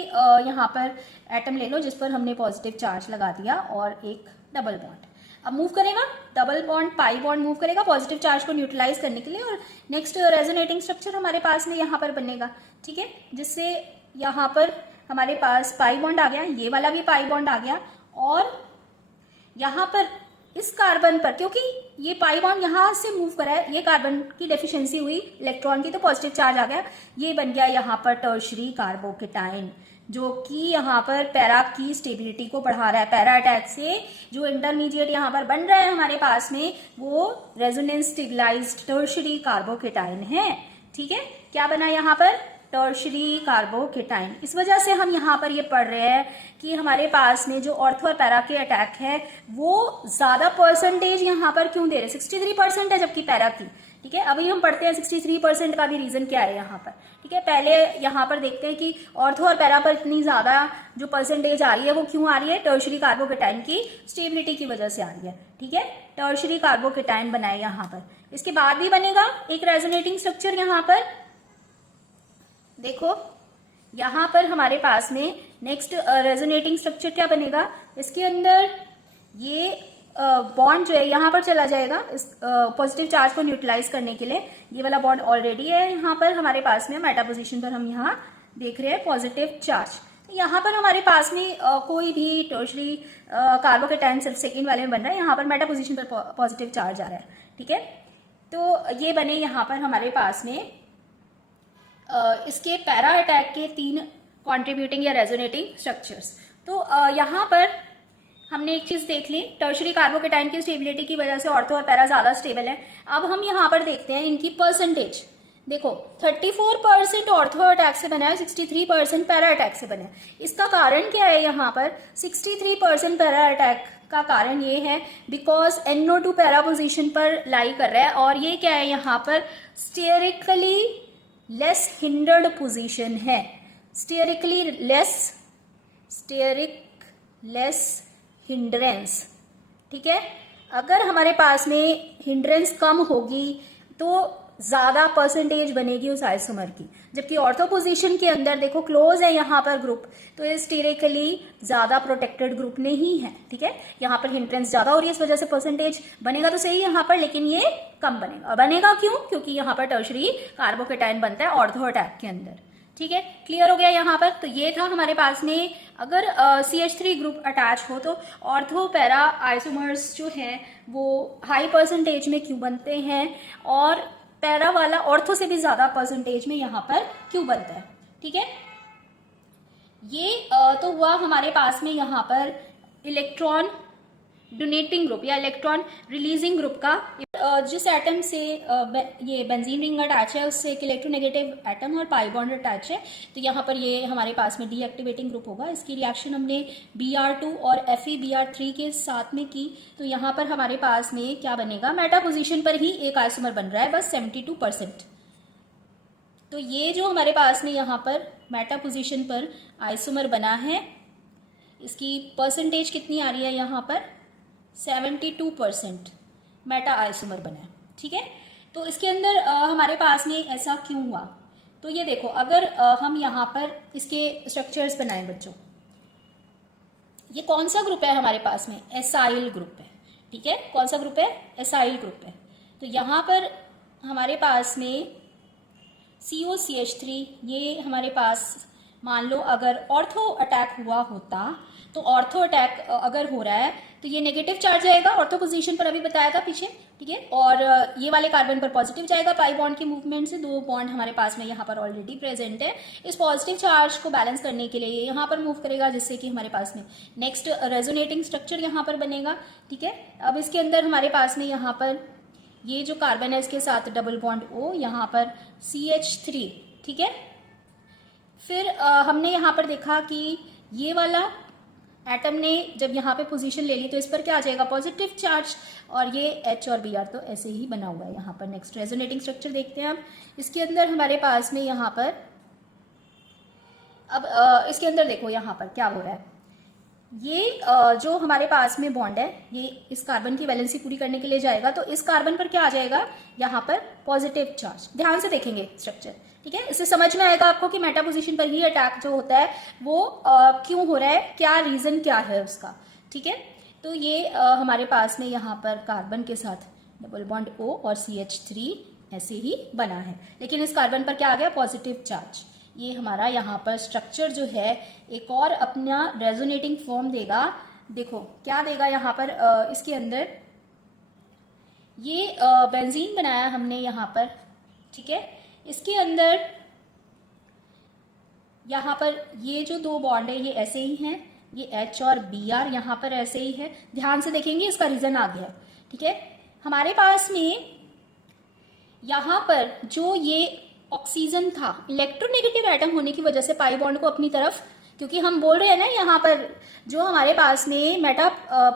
यहाँ पर एटम ले लो जिस पर हमने पॉजिटिव चार्ज लगा दिया और एक डबल बॉन्ड। अब मूव करेगा double bond, pi bond move करेगा पॉजिटिव चार्ज को न्यूट्रलाइज करने के लिए और नेक्स्ट रेजोनेटिंग स्ट्रक्चर हमारे पास में यहाँ पर बनेगा। ठीक है, जिससे यहाँ पर हमारे पास पाई बॉन्ड आ गया, ये वाला भी पाई बॉन्ड आ गया और यहाँ पर इस कार्बन पर, क्योंकि ये पाई बॉन्ड यहाँ से मूव करा है, ये कार्बन की डेफिशिएंसी हुई इलेक्ट्रॉन की तो पॉजिटिव चार्ज आ गया, ये बन गया यहाँ पर टर्शरी कार्बोकेटाइन, जो कि यहाँ पर पैरा की स्टेबिलिटी को बढ़ा रहा है। पैरा अटैक से जो इंटरमीडिएट यहाँ पर बन रहा है हमारे पास में वो रेजोनेंस स्टेबलाइज्ड टर्शरी कार्बोकेटाइन है। ठीक है, क्या बना यहाँ पर, टर्शरी कार्बोकेटाइन। इस वजह से हम यहाँ पर ये पढ़ रहे हैं कि हमारे पास में जो ऑर्थो और पैरा के अटैक है वो ज्यादा परसेंटेज यहाँ पर क्यों दे रहे हैं, 63% है जबकि पैरा की। ठीक है, अभी हम पढ़ते हैं 63% का भी रीजन क्या है यहाँ पर। ठीक है, पहले यहाँ पर देखते हैं कि ऑर्थो और पैरा पर इतनी ज्यादा जो परसेंटेज आ रही है वो क्यों आ रही है, टर्शरी कार्बोकेटाइन की स्टेबिलिटी की वजह से आ रही है। ठीक है, टर्शरी कार्बोकेटाइन बनाए यहाँ पर। इसके बाद भी बनेगा एक रेजोनेटिंग स्ट्रक्चर यहाँ पर, देखो यहाँ पर हमारे पास में नेक्स्ट रेजोनेटिंग स्ट्रक्चर क्या बनेगा, इसके अंदर ये बॉन्ड जो है यहाँ पर चला जाएगा इस पॉजिटिव चार्ज को न्यूट्रलाइज करने के लिए। ये वाला बॉन्ड ऑलरेडी है यहाँ पर हमारे पास में, मेटा पोजीशन पर हम यहाँ देख रहे हैं पॉजिटिव चार्ज। यहाँ पर हमारे पास में कोई भी टर्शरी कार्बोकेटाइन सिर्फ सेकेंड वाले में बन रहा है, यहाँ पर मेटा पोजीशन पर पॉजिटिव चार्ज आ रहा है। ठीक है, तो ये बने यहाँ पर हमारे पास में इसके पैरा अटैक के 3 कॉन्ट्रीब्यूटिंग या रेजोनेटिंग स्ट्रक्चर्स। तो यहाँ पर हमने एक चीज देख ली, टर्शरी कार्बोकेटाइन की स्टेबिलिटी की वजह से ऑर्थो और पैरा ज्यादा स्टेबल है। अब हम यहाँ पर देखते हैं इनकी परसेंटेज। देखो 34% ऑर्थो अटैक से बना है, 63% पैरा अटैक से बना है। इसका कारण क्या है? यहाँ पर 63% पैरा अटैक का कारण ये है बिकॉज NO2 पैरा पोजीशन पर लाई कर रहा है, और ये क्या है यहाँ पर स्टेरिकली लेस हिंडर्ड पोजीशन है। स्टेरिक लेस हिंड्रेंस, ठीक है। अगर हमारे पास में हिंड्रेंस कम होगी तो ज्यादा परसेंटेज बनेगी उस आइसोमर की, जबकि ऑर्थो पोजीशन के अंदर देखो क्लोज है यहाँ पर ग्रुप, तो ये स्टेरिकली ज्यादा प्रोटेक्टेड ग्रुप नहीं है, ठीक है। यहाँ पर हिंड्रेंस ज्यादा हो रही है, इस वजह से परसेंटेज बनेगा तो सही यहाँ पर, लेकिन ये कम बनेगा। बनेगा क्यों? क्योंकि यहाँ पर टर्शरी कार्बोकेटाइन बनता है ऑर्थो अटैक के अंदर, ठीक है। क्लियर हो गया यहाँ पर। तो ये था हमारे पास में, अगर CH3 ग्रुप अटैच हो तो ऑर्थो पैरा आइसोमर्स जो हैं वो हाई परसेंटेज में क्यों बनते हैं, और पैरा वाला ऑर्थो से भी ज्यादा परसेंटेज में यहाँ पर क्यों बनता है, ठीक है। ये तो हुआ हमारे पास में यहाँ पर इलेक्ट्रॉन डोनेटिंग ग्रुप या इलेक्ट्रॉन रिलीजिंग ग्रुप का। जिस एटम से ये बेंजीन रिंग अटैच है उससे एक इलेक्ट्रोनेगेटिव एटम और पाई बॉन्ड अटैच है, तो यहाँ पर ये हमारे पास में डीएक्टिवेटिंग ग्रुप होगा। इसकी रिएक्शन हमने Br2 और FeBr3 के साथ में की, तो यहाँ पर हमारे पास में क्या बनेगा? मेटा पोजीशन पर ही एक आइसोमर बन रहा है बस 72%। तो ये जो हमारे पास में यहाँ पर मेटा पोजीशन पर आइसोमर बना है, इसकी परसेंटेज कितनी आ रही है? यहाँ पर 72% मेटा आइसोमर बना है, ठीक है। तो इसके अंदर हमारे पास में ऐसा क्यों हुआ? तो ये देखो, अगर हम यहाँ पर इसके स्ट्रक्चर्स बनाएं बच्चों, ये कौन सा ग्रुप है हमारे पास में? एसाइल ग्रुप है, ठीक है। कौन सा ग्रुप है? एसाइल ग्रुप है। तो यहाँ पर हमारे पास में COCH3, ये हमारे पास मान लो अगर ऑर्थो अटैक हुआ होता, तो ऑर्थो अटैक अगर हो रहा है तो ये नेगेटिव चार्ज जाएगा ऑर्थो पोजीशन पर, अभी बताया था पीछे, ठीक है। और ये वाले कार्बन पर पॉजिटिव जाएगा पाई बॉन्ड के मूवमेंट से। दो बॉन्ड हमारे पास में यहाँ पर ऑलरेडी प्रेजेंट है। इस पॉजिटिव चार्ज को बैलेंस करने के लिए ये यहाँ पर मूव करेगा, जिससे कि हमारे पास में नेक्स्ट रेजोनेटिंग स्ट्रक्चर यहाँ पर बनेगा, ठीक है। अब इसके अंदर हमारे पास में यहाँ पर ये जो कार्बन है इसके साथ डबल बॉन्ड O, यहाँ पर CH3, ठीक है। फिर हमने यहाँ पर देखा कि ये वाला एटम ने जब यहाँ पे पोजीशन ले ली तो इस पर क्या आ जाएगा? पॉजिटिव चार्ज, और ये H और Br तो ऐसे ही बना हुआ है यहाँ पर। नेक्स्ट रेजोनेटिंग स्ट्रक्चर देखते हैं हम। इसके अंदर हमारे पास में यहाँ पर अब इसके अंदर देखो यहाँ पर क्या हो रहा है। ये जो हमारे पास में बॉन्ड है ये इस कार्बन की वैलेंसी पूरी करने के लिए जाएगा, तो इस कार्बन पर क्या आ जाएगा? यहाँ पर पॉजिटिव चार्ज। ध्यान से देखेंगे स्ट्रक्चर, ठीक है। इससे समझ में आएगा आपको कि मेटा पोजीशन पर ही अटैक जो होता है वो क्यों हो रहा है, क्या रीजन क्या है उसका, ठीक है। तो ये हमारे पास में यहाँ पर कार्बन के साथ डबल बॉन्ड O और CH3 ऐसे ही बना है, लेकिन इस कार्बन पर क्या आ गया? Positive charge. ये हमारा यहाँ पर स्ट्रक्चर जो है एक और अपना रेजोनेटिंग फॉर्म देगा। देखो क्या देगा यहाँ पर, इसके अंदर ये बेंजीन बनाया हमने यहाँ पर, ठीक है। इसके अंदर यहाँ पर ये जो दो बॉन्ड है ये ऐसे ही हैं, ये H और Br यहाँ पर ऐसे ही है। ध्यान से देखेंगे इसका रीजन आ गया, ठीक है। हमारे पास में यहाँ पर जो ये ऑक्सीजन था, इलेक्ट्रोनेगेटिव एटम होने की वजह से पाई बॉन्ड को अपनी तरफ, क्योंकि हम बोल रहे हैं ना यहाँ पर जो हमारे पास में मेटा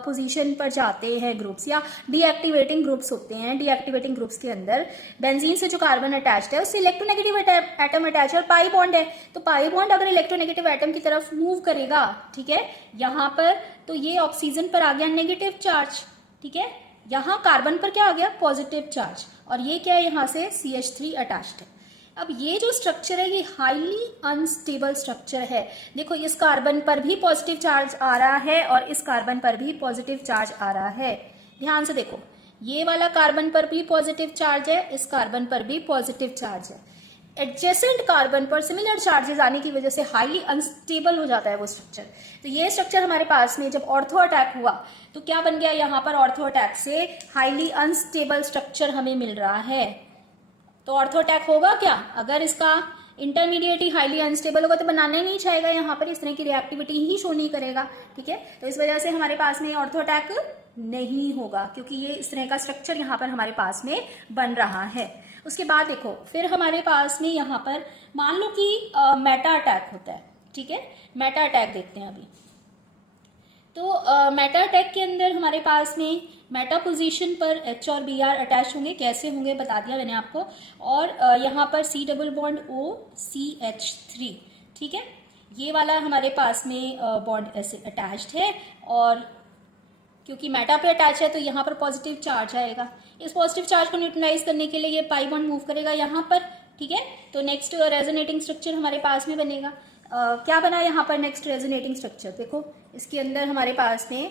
पोजीशन पर जाते हैं ग्रुप्स या डीएक्टिवेटिंग ग्रुप्स होते हैं, डीएक्टिवेटिंग ग्रुप्स के अंदर बेंजीन से जो कार्बन अटैच्ड है उससे इलेक्ट्रोनेगेटिव एटम अटैच है और पाई बॉन्ड है। तो पाई बॉन्ड अगर इलेक्ट्रोनेगेटिव एटम की तरफ मूव करेगा, ठीक है, यहाँ पर, तो ये ऑक्सीजन पर आ गया नेगेटिव चार्ज, ठीक है। यहाँ कार्बन पर क्या आ गया? पॉजिटिव चार्ज, और ये क्या है? यहाँ से CH3 अटैच्ड है। अब ये जो स्ट्रक्चर है ये हाईली अनस्टेबल स्ट्रक्चर है। देखो इस कार्बन पर भी पॉजिटिव चार्ज आ रहा है और इस कार्बन पर भी पॉजिटिव चार्ज आ रहा है। ध्यान से देखो, ये वाला कार्बन पर भी पॉजिटिव चार्ज है, इस कार्बन पर भी पॉजिटिव चार्ज है। एडजेसेंट कार्बन पर सिमिलर चार्जेस आने की वजह से हाईली अनस्टेबल हो जाता है वो स्ट्रक्चर। तो ये स्ट्रक्चर हमारे पास में जब ऑर्थो अटैक हुआ तो क्या बन गया? यहाँ पर ऑर्थो अटैक से हाईली अनस्टेबल स्ट्रक्चर हमें मिल रहा है। तो ऑर्थो अटैक होगा क्या? अगर इसका इंटरमीडिएट ही हाईली अनस्टेबल होगा तो बनाना ही नहीं चाहेगा, यहाँ पर इस तरह की रिएक्टिविटी ही शो नहीं करेगा। ठीक है, तो इस वजह से हमारे पास में ऑर्थो अटैक नहीं होगा, क्योंकि ये इस तरह का स्ट्रक्चर यहाँ पर हमारे पास में बन रहा है। उसके बाद देखो फिर हमारे पास में यहाँ पर मान लो कि मेटा अटैक होता है। ठीक है, मेटा अटैक देखते हैं अभी। तो मेटा अटैक के अंदर हमारे पास में मेटा पोजीशन पर H और Br अटैच होंगे। कैसे होंगे बता दिया मैंने आपको। और यहाँ पर C double bond O CH3। ठीक है, ये वाला हमारे पास में बॉन्ड ऐसे अटैच्ड है, और क्योंकि मेटा पे अटैच है तो यहाँ पर पॉजिटिव चार्ज आएगा। इस पॉजिटिव चार्ज को न्यूट्रलाइज करने के लिए ये पाई बॉन्ड मूव करेगा यहाँ पर। ठीक है, तो नेक्स्ट रेजोनेटिंग स्ट्रक्चर हमारे पास में बनेगा। क्या बना यहाँ पर नेक्स्ट रेजोनेटिंग स्ट्रक्चर, देखो इसके अंदर हमारे पास में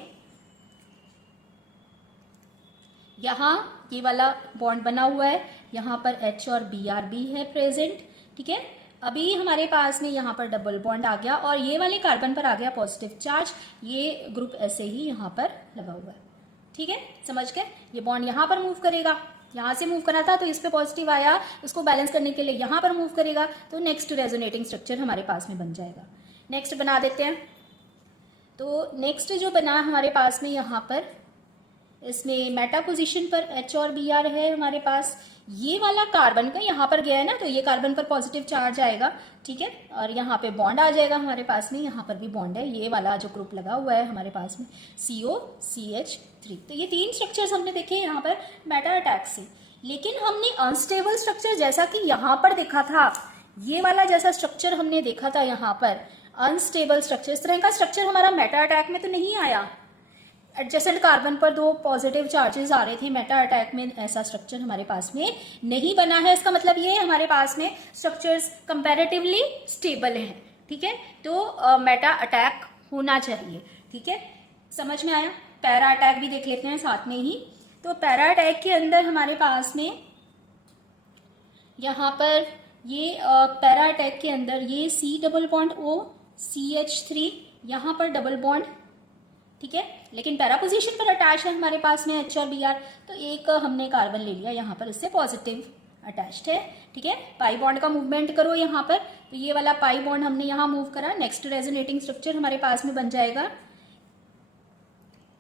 यहाँ ये वाला बॉन्ड बना हुआ है, यहाँ पर H और Br भी है प्रेजेंट। ठीक है, अभी हमारे पास में यहाँ पर डबल बॉन्ड आ गया और ये वाले कार्बन पर आ गया पॉजिटिव चार्ज। ये ग्रुप ऐसे ही यहाँ पर लगा हुआ है। ठीक है, समझ गए। ये बॉन्ड यहाँ पर मूव करेगा, यहाँ से मूव करा था तो इस पे पॉजिटिव आया, इसको बैलेंस करने के लिए यहाँ पर मूव करेगा, तो नेक्स्ट रेजोनेटिंग स्ट्रक्चर हमारे पास में बन जाएगा। नेक्स्ट बना देते हैं। तो नेक्स्ट जो बना हमारे पास में यहाँ पर, इसमें मेटा पोजीशन पर H और Br है हमारे पास। ये वाला कार्बन का यहाँ पर गया है ना, तो ये कार्बन पर पॉजिटिव चार्ज आएगा। ठीक है, और यहाँ पे बॉन्ड आ जाएगा हमारे पास में, यहाँ पर भी बॉन्ड है, ये वाला जो ग्रुप लगा हुआ है हमारे पास में COCH3। तो ये तीन स्ट्रक्चर्स हमने देखे यहाँ पर मेटा अटैक से। लेकिन हमने अनस्टेबल स्ट्रक्चर जैसा कि यहाँ पर देखा था, ये वाला जैसा स्ट्रक्चर हमने देखा था यहाँ पर अनस्टेबल स्ट्रक्चर, इस तरह का स्ट्रक्चर हमारा मेटा अटैक में तो नहीं आया। एडजेसेंट कार्बन पर दो पॉजिटिव चार्जेस आ रहे थे, मेटा अटैक में ऐसा स्ट्रक्चर हमारे पास में नहीं बना है। इसका मतलब ये है हमारे पास में स्ट्रक्चर्स कंपैरेटिवली स्टेबल हैं। ठीक है, तो मेटा अटैक होना चाहिए। ठीक है, समझ में आया। पैरा अटैक भी देख लेते हैं साथ में ही। तो पैरा अटैक के अंदर हमारे पास में यहाँ पर ये पैरा अटैक के अंदर ये C double bond O CH3, यहाँ पर डबल बॉन्ड। ठीक है, लेकिन पैरा पोजीशन पर अटैच है हमारे पास में H और Br, तो एक हमने कार्बन ले लिया यहाँ पर, इससे पॉजिटिव अटैच्ड है। ठीक है, पाई बॉन्ड का मूवमेंट करो यहाँ पर, तो ये वाला पाई बॉन्ड हमने यहाँ मूव करा, नेक्स्ट रेजोनेटिंग स्ट्रक्चर हमारे पास में बन जाएगा।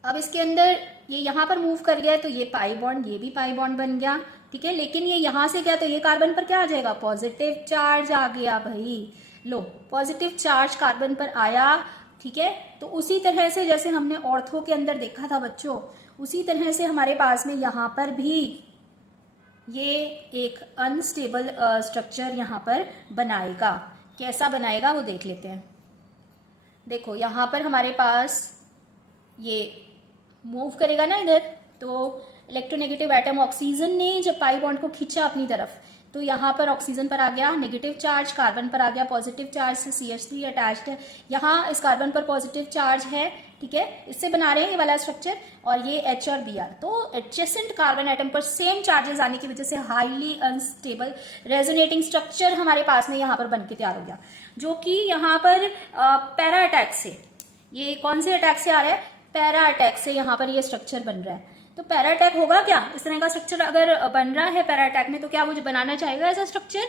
अब इसके अंदर ये यहाँ पर मूव कर गया तो ये पाई बॉन्ड, ये भी पाई बॉन्ड बन गया। ठीक है, लेकिन ये यहाँ से गया तो ये कार्बन पर क्या आ जाएगा, पॉजिटिव चार्ज आ गया भाई। लो, पॉजिटिव चार्ज कार्बन पर आया। ठीक है, तो उसी तरह से जैसे हमने ऑर्थो के अंदर देखा था बच्चों, उसी तरह से हमारे पास में यहाँ पर भी ये एक अनस्टेबल स्ट्रक्चर यहाँ पर बनाएगा। कैसा बनाएगा वो देख लेते हैं। देखो यहाँ पर हमारे पास ये मूव करेगा ना इधर, तो इलेक्ट्रोनेगेटिव एटम ऑक्सीजन ने जब पाई बॉन्ड को खींचा अपनी तरफ, तो यहाँ पर ऑक्सीजन पर आ गया नेगेटिव चार्ज, कार्बन पर आ गया पॉजिटिव चार्ज से CH3 अटैच्ड है। यहाँ इस कार्बन पर पॉजिटिव चार्ज है। ठीक है, इससे बना रहे हैं ये वाला स्ट्रक्चर, और ये H और Br। तो एडजेसेंट कार्बन एटम पर सेम चार्जेस आने की वजह से हाईली अनस्टेबल रेजोनेटिंग स्ट्रक्चर हमारे पास में यहाँ पर बन के तैयार हो गया, जो कि यहाँ पर पैरा अटैक से, ये कौन से अटैक से आ रहा है, पैरा अटैक से यहाँ पर ये स्ट्रक्चर बन रहा है। तो पैरा अटैक होगा क्या, इस तरह का स्ट्रक्चर अगर बन रहा है पैरा अटैक में, तो क्या मुझे बनाना चाहेगा ऐसा स्ट्रक्चर,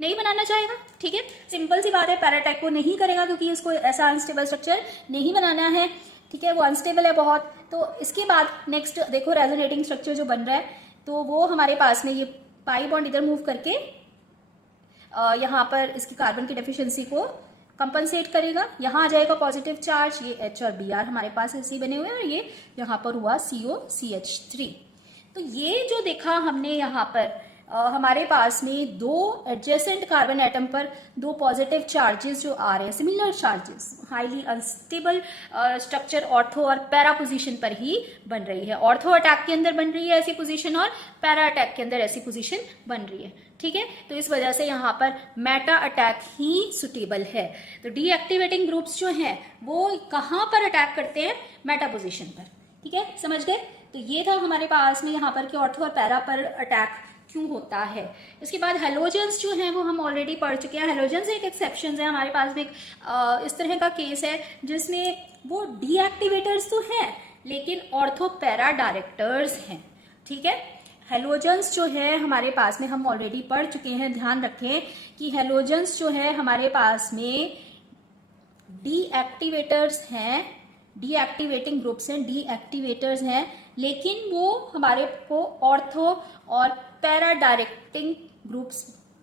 नहीं बनाना चाहेगा। ठीक है, सिंपल सी बात है, पैरा अटैक को नहीं करेगा क्योंकि इसको ऐसा अनस्टेबल स्ट्रक्चर नहीं बनाना है। ठीक है, वो अनस्टेबल है बहुत। तो इसके बाद नेक्स्ट देखो रेजोनेटिंग स्ट्रक्चर जो बन रहा है, तो वो हमारे पास में ये पाई बॉन्ड इधर मूव करके यहाँ पर इसकी कार्बन की डेफिशिएंसी को कंपनसेट करेगा। यहाँ आ जाएगा पॉजिटिव चार्ज, ये H और Br हमारे पास ऐसे बने हुए हैं, और ये यहाँ पर हुआ COCH3। तो ये जो देखा हमने यहाँ पर हमारे पास में दो एडजेसेंट कार्बन एटम पर दो पॉजिटिव चार्जेस जो आ रहे हैं, similar charges, highly unstable structure ortho और पैरा पोजीशन पर ही बन रही है। ऑर्थो अटैक के अंदर बन रही है ऐसी पोजीशन, और पैरा अटैक के अंदर ऐसी पोजीशन बन रही है। ठीक है, तो इस वजह से यहाँ पर मेटा अटैक ही सुटेबल है। तो डीएक्टिवेटिंग ग्रुप्स जो हैं वो कहाँ पर अटैक करते हैं, मेटा पोजीशन पर। ठीक है, समझ गए। तो ये था हमारे पास में यहाँ पर कि ऑर्थो और पैरा पर अटैक क्यों होता है। इसके बाद हेलोजेंस जो हैं वो हम ऑलरेडी पढ़ चुके हैं। हेलोजेंस एक एक्सेप्शन है हमारे पास में, इस तरह का केस है जिसमें वो डीएक्टिवेटर्स तो हैं लेकिन ऑर्थो पैरा डायरेक्टर्स हैं। ठीक है, हेलोजेंस जो है हमारे पास में हम ऑलरेडी पढ़ चुके हैं। ध्यान रखें कि हेलोजन्स जो है हमारे पास में डीएक्टिवेटर्स हैं, डीएक्टिवेटिंग ग्रुप्स हैं, डीएक्टिवेटर्स हैं, लेकिन वो हमारे को ऑर्थो और पैरा डायरेक्टिंग ग्रुप्स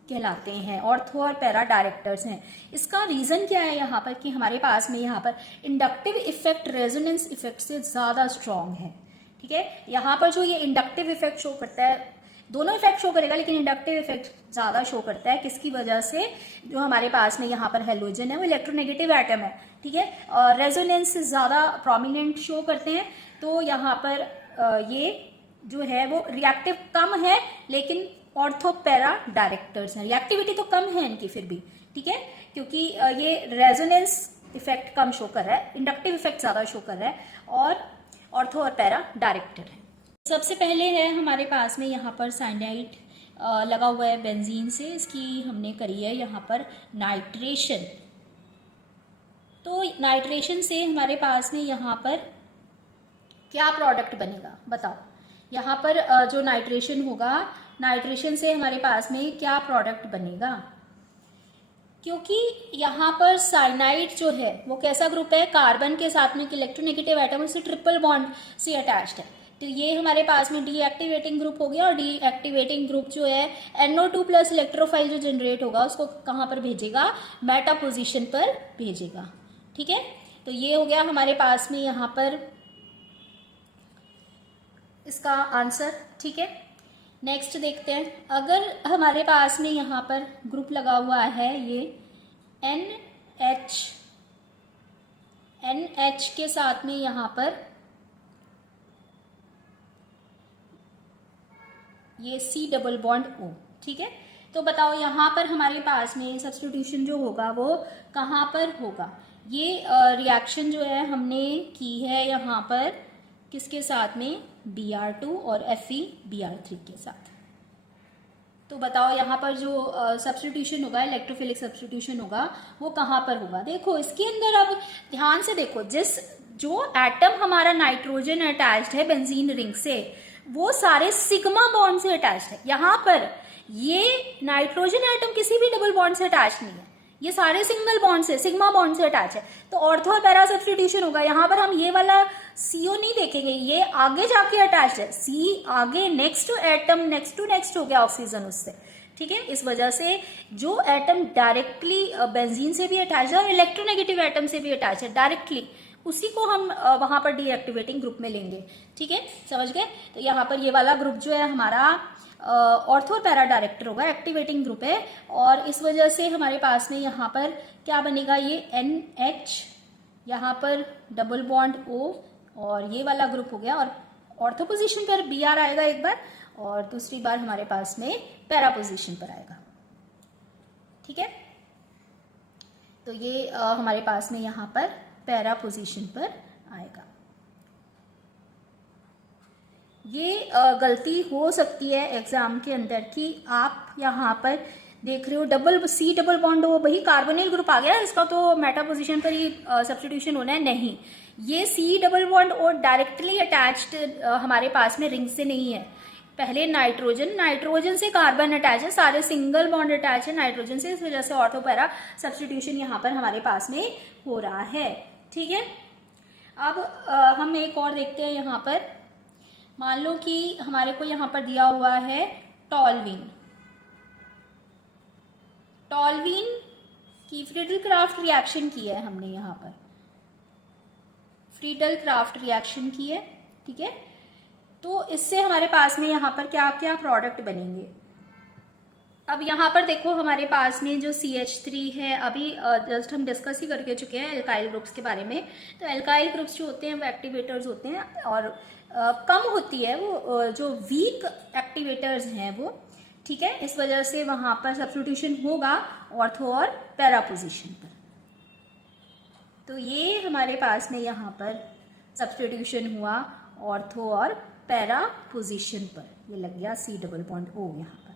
कहलाते हैं, ऑर्थो और पैरा डायरेक्टर्स हैं। इसका रीजन क्या है यहाँ पर कि हमारे पास में यहाँ पर इंडक्टिव इफेक्ट रेजोनेंस इफेक्ट से ज्यादा स्ट्रांग है। ठीक है, यहाँ पर जो ये इंडक्टिव इफेक्ट शो करता है, दोनों इफेक्ट शो करेगा लेकिन इंडक्टिव इफेक्ट ज्यादा शो करता है, किसकी वजह से, जो हमारे पास में यहाँ पर हेलोजन है वो इलेक्ट्रोनेगेटिव एटम है। ठीक है, और रेजोनेंस से ज्यादा प्रोमिनेंट शो करते हैं, तो यहाँ पर ये जो है वो रिएक्टिव कम है, लेकिन ऑर्थो पैरा डायरेक्टर्स हैं, रिएक्टिविटी तो कम है इनकी फिर भी। ठीक है, क्योंकि ये रेजोनेंस इफेक्ट कम शो कर रहा है, इंडक्टिव इफेक्ट ज्यादा शो कर रहा है, और ऑर्थो और पैरा डायरेक्टर है। सबसे पहले है हमारे पास में यहाँ पर साइनाइड लगा हुआ है बेंजीन से, इसकी हमने करी है यहाँ पर नाइट्रेशन। तो नाइट्रेशन से हमारे पास में यहाँ पर क्या प्रोडक्ट बनेगा बताओ। यहाँ पर जो नाइट्रेशन होगा, नाइट्रेशन से हमारे पास में क्या प्रोडक्ट बनेगा, क्योंकि यहाँ पर साइनाइड जो है वो कैसा ग्रुप है, कार्बन के साथ में इलेक्ट्रोनेगेटिव एटम से ट्रिपल बॉन्ड से अटैच्ड है, तो ये हमारे पास में डीएक्टिवेटिंग ग्रुप हो गया। और डीएक्टिवेटिंग ग्रुप जो है NO2 प्लस इलेक्ट्रोफाइल जो जनरेट होगा उसको कहाँ पर भेजेगा, मेटा पोजीशन पर भेजेगा। ठीक है, तो ये हो गया हमारे पास में यहाँ पर इसका आंसर। ठीक है, नेक्स्ट देखते हैं, अगर हमारे पास में यहाँ पर ग्रुप लगा हुआ है ये NH के साथ में यहाँ पर ये C डबल बॉन्ड O। ठीक है, तो बताओ यहाँ पर हमारे पास में सब्स्टिट्यूशन जो होगा वो कहाँ पर होगा। ये रिएक्शन जो है हमने की है यहाँ पर किसके साथ में, Br2 और FeBr3 के साथ। तो बताओ यहाँ पर जो सब्स्टिट्यूशन होगा, इलेक्ट्रोफिलिक सब्स्टिट्यूशन होगा, वो कहाँ पर होगा। देखो इसके अंदर अब ध्यान से देखो, जो एटम हमारा नाइट्रोजन अटैच्ड है बेंजीन रिंग से, वो सारे सिग्मा बॉन्ड से अटैच्ड है। यहाँ पर ये नाइट्रोजन एटम किसी भी डबल बॉन्ड से अटैच नहीं है, ये सारे सिंगल बॉन्ड से, सिग्मा बॉन्ड से अटैच है। तो ऑर्थो और पैरा सब्स्टिट्यूशन होगा। यहाँ पर हम ये वाला CO नहीं देखेंगे, ये आगे जाके अटैच है, C आगे next to atom, next to next हो गया ऑक्सीजन उससे। ठीक है, इस वजह से जो एटम डायरेक्टली बेंजीन से भी अटैच है और इलेक्ट्रोनेगेटिव एटम से भी अटैच है डायरेक्टली, उसी को हम वहां पर डीएक्टिवेटिंग ग्रुप में लेंगे। ठीक है, समझ गए। तो यहाँ पर ये वाला ग्रुप जो है हमारा ऑर्थो पैरा डायरेक्टर होगा, एक्टिवेटिंग ग्रुप है, और इस वजह से हमारे पास में यहाँ पर क्या बनेगा, ये NH, यहाँ पर डबल बॉन्ड O, और ये वाला ग्रुप हो गया, और ऑर्थो पोजीशन पर Br आएगा एक बार, और दूसरी बार हमारे पास में पैरा पोजीशन पर आएगा। ठीक है, तो ये हमारे पास में यहाँ पर पैरा पोजीशन पर आएगा। ये गलती हो सकती है एग्जाम के अंदर कि आप यहाँ पर देख रहे हो C डबल बॉन्ड O, वही कार्बोनिल ग्रुप आ गया, इसका तो मेटा पोजीशन पर ही सब्स्टिट्यूशन होना है। नहीं, ये C double bond O directly attached हमारे पास में रिंग से नहीं है। पहले नाइट्रोजन से कार्बन अटैच है, सारे सिंगल बॉन्ड अटैच है नाइट्रोजन से, इस वजह से ऑर्थो पैरा सब्स्टिट्यूशन यहाँ पर हमारे पास में हो रहा है। ठीक है, अब हम एक और देखते हैं। यहाँ पर मान लो कि हमारे को यहाँ पर दिया हुआ है टॉल्वीन की फ्रीडल-क्राफ्ट रिएक्शन की है हमने, यहाँ पर फ्रीडल-क्राफ्ट रिएक्शन की है। ठीक है, तो इससे हमारे पास में यहाँ पर क्या क्या प्रोडक्ट बनेंगे। अब यहाँ पर देखो हमारे पास में जो CH3 है, अभी जस्ट हम डिस्कस ही करके चुके हैं एल्काइल ग्रुप्स के बारे में। तो एल्काइल ग्रुप्स जो होते हैं वो एक्टिवेटर्स होते हैं, और कम होती है वो जो वीक एक्टिवेटर्स हैं वो। ठीक है, इस वजह से वहां पर सब्स्टिट्यूशन होगा ऑर्थो और पैरा पोजीशन पर। तो ये हमारे पास में यहाँ पर सब्स्टिट्यूशन हुआ ऑर्थो और पैरा पोजीशन पर, ये लग गया C डबल बॉन्ड O यहाँ पर।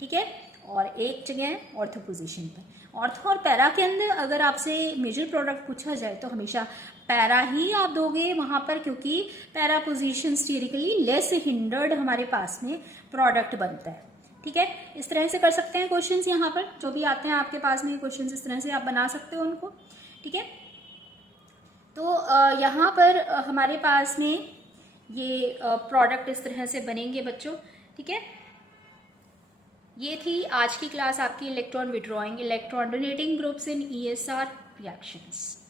ठीक है, और एक जगह ऑर्थो पोजीशन पर। ऑर्थो और पैरा के अंदर अगर आपसे मेजर प्रोडक्ट पूछा जाए तो हमेशा पैरा ही आप दोगे वहां पर, क्योंकि पैरा पोजीशन स्टीरिकली लेस हिंडर्ड हमारे पास में प्रोडक्ट बनता है। ठीक है, इस तरह से कर सकते हैं क्वेश्चंस। यहाँ पर जो भी आते हैं आपके पास में क्वेश्चंस, इस तरह से आप बना सकते हो उनको। ठीक है, तो यहाँ पर हमारे पास में ये प्रोडक्ट इस तरह से बनेंगे बच्चों। ठीक है, ये थी आज की क्लास आपकी electron withdrawing electron donating groups in ESR reactions.